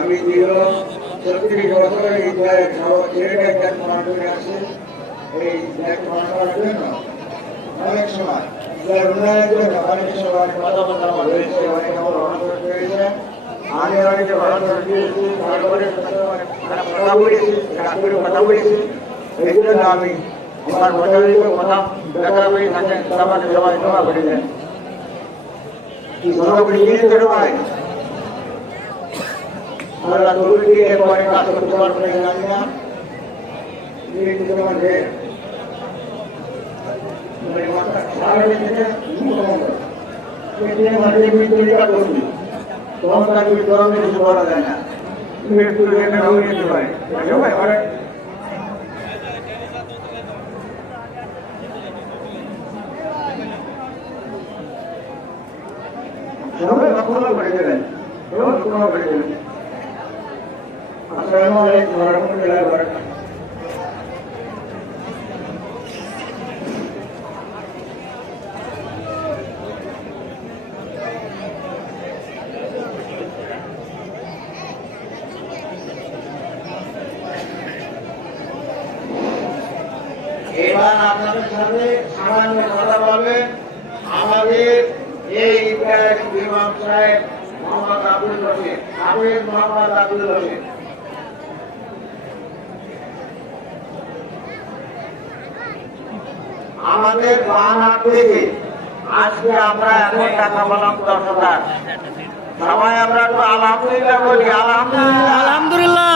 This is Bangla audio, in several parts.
আমি দীর্ঘ 36 বছর এই ছেলেটা আছে এই করার জন্য অনেক সময় উন্নয়নের জন্য অনেক সময় কথাবার্তা হয়েছে, অনেক আমার অনাথ হয়েছে। আমি অনেকে ভালো দিয়েছি, তারপরে কথা বলেছি, ডাক্তারের কথা বলেছি। এই জন্য আমি আমার প্রচারিত কথা দেখা হয়ে থাকেন, আমাকে সবাই ক্ষমা করে দেন। সরাসরি নিয়ে ভাই আল্লাহ তৌফিক দিয়ে পরে কাজ করতে পারবো না জানি না। তোমাকে কিছু করা যায় না, তুমি একটু যেতে পারি সবাই ক্ষমা করে দেবেন, ক্ষমা করে দেবেন। আসসালামু আলাইকুম ওয়া রাহমাতুল্লাহি ওয়া বারাকাতুহু। এবার আপনাদের সাথে সামান্য কথা বলবেন আমাদের এই ইমাম সাহেব মোহাম্মদ আব্দুল রশিদ, হাফেজ মোহাম্মদ আব্দুল রশিদ। আমাদের বাহানার থেকে আজকে আমরা এখন টাকা বললাম 10,000। সবাই আমরা একটু আলহামদুলিল্লাহ বলি, আলহামদুলিল্লাহ আলহামদুলিল্লাহ।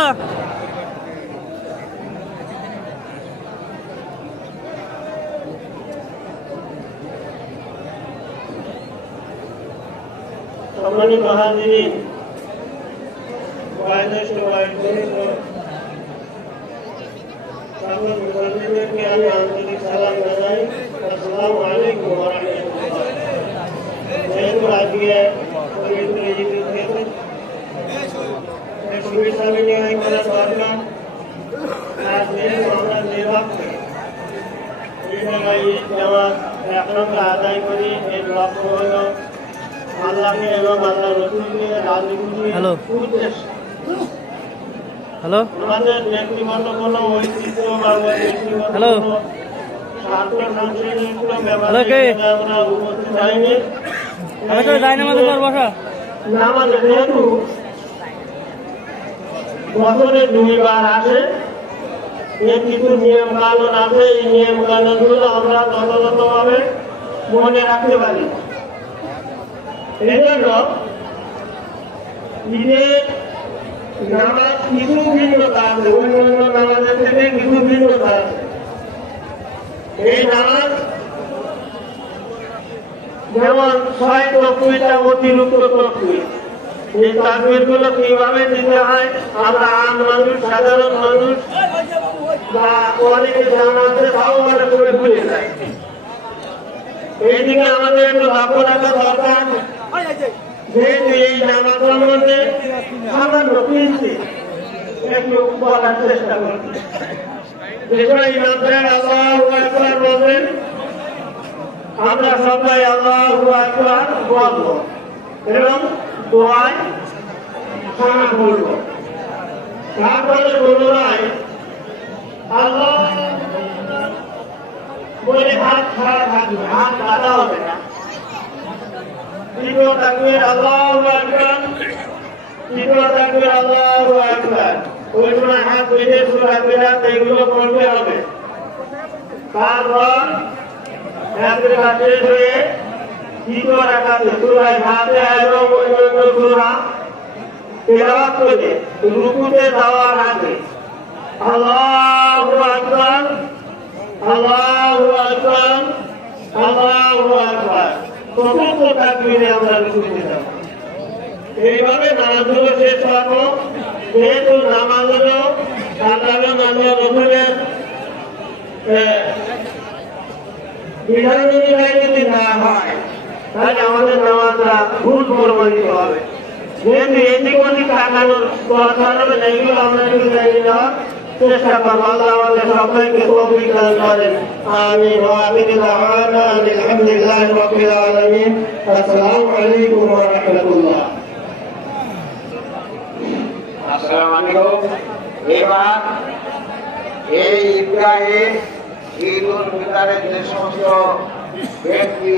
সম্মানিত হাজিরিন, মুসলিমদেরকে আমি আন্তরিক সালাম জানাই। আসসালামু আলাইকুম ওয়া রাহমাতুল্লাহ। যেহেতু আজকে শুভেচ্ছা বিনিময় করা দরকার, আর যেহেতু আমরা নির্বাচন এই জায়গায় জামাত এক নম্বর আদায় করি, এর লক্ষ্য হল আল্লাহকে এবং আল্লাহ রসুলকে রাজি খুশির উদ্দেশ্যে আমাদের ব্যক্তিগত কোনো ঐতিহ্য বা ব্যক্তিগত স্বার্থ সংশ্লিষ্ট ব্যাপারে আমরা উপস্থিত হয়নি। আমাদের যেহেতু বছরে 2 বার আসে, এর কিছু নিয়ম কানুন আছে, এই নিয়ম কানুনগুলো আমরা যথাযথভাবে মনে রাখতে পারি। এজন্য ঈদের নামাজ কিছু ভিন্নতা আছে, অন্যান্য নামাজের থেকে কিছু ভিন্নতা আছে। এই নামাজ যেমন 6 তকবীরটা অতিরিক্ত তকবীর, এই তাকবীর গুলো কিভাবে দিতে হয় আমরা আম মানুষ, সাধারণ মানুষ বা অনেকে জানাতে তাও আমরা করে ভুলে যাই। এইদিকে আমাদের একটু লক্ষ্য রাখা দরকার, যেহেতু এই নামাজের মধ্যে সামান্য কিনছি একটু বলার চেষ্টা করছি। যেগুলো ইমাম সাহেব আল্লাহু আকবার বলেন, আমরা সবাই আল্লাহু আকবার বলবো এবং দোয়ায় সানা বলবো। তারপরে পুনরায় আল্লাহ বলে হাত ছাড়া থাকবে, হাত বাঁধা হবে না। দ্বিতীয় তাকবীর আল্লাহু আকবার, তৃতীয় তাকবীর আল্লাহু আকবার। ওই সময় হাত বেঁধে সূরা কিরাত এগুলো পড়তে হবে। তারপর একবার শেষ হয়ে দ্বিতীয় রাকাতে সূরা ফাতিহা এবং অন্যান্য সূরা তেলাওয়াত করে রুকুতে যাওয়ার আগে আল্লাহু আকবার, আল্লাহু আকবার, আল্লাহু আকবার চতুর্থ তাকবীরে আমরা রুকুতে যাব। এইভাবে নামাজগুলো শেষ করবো। যেহেতু নামাজ হলো আল্লাহ রসুলের বিধান অনুযায়ী যদি না হয় তাহলে আমাদের নামাজ আমরা ভুল প্রমাণিত হবে। যেহেতু এদিক ওদিক তাকানোর দরকার হবে না, এগুলো আমরা একটু জেনে নেওয়ার চেষ্টা করবো। আল্লাহ আমাদের সবাইকে তৌফিক দান করেন। আমিন ওয়া আখিরু দাওয়ানা আলহামদুলিল্লাহি রাব্বিল আলামিন। আসসালামু আলাইকুম ওয়া রাহমাতুল্লাহ। আসসালামু আলাইকুম। এবার এই ঈদগাহে ঈদুল ফিতরের যে সমস্ত ব্যক্তি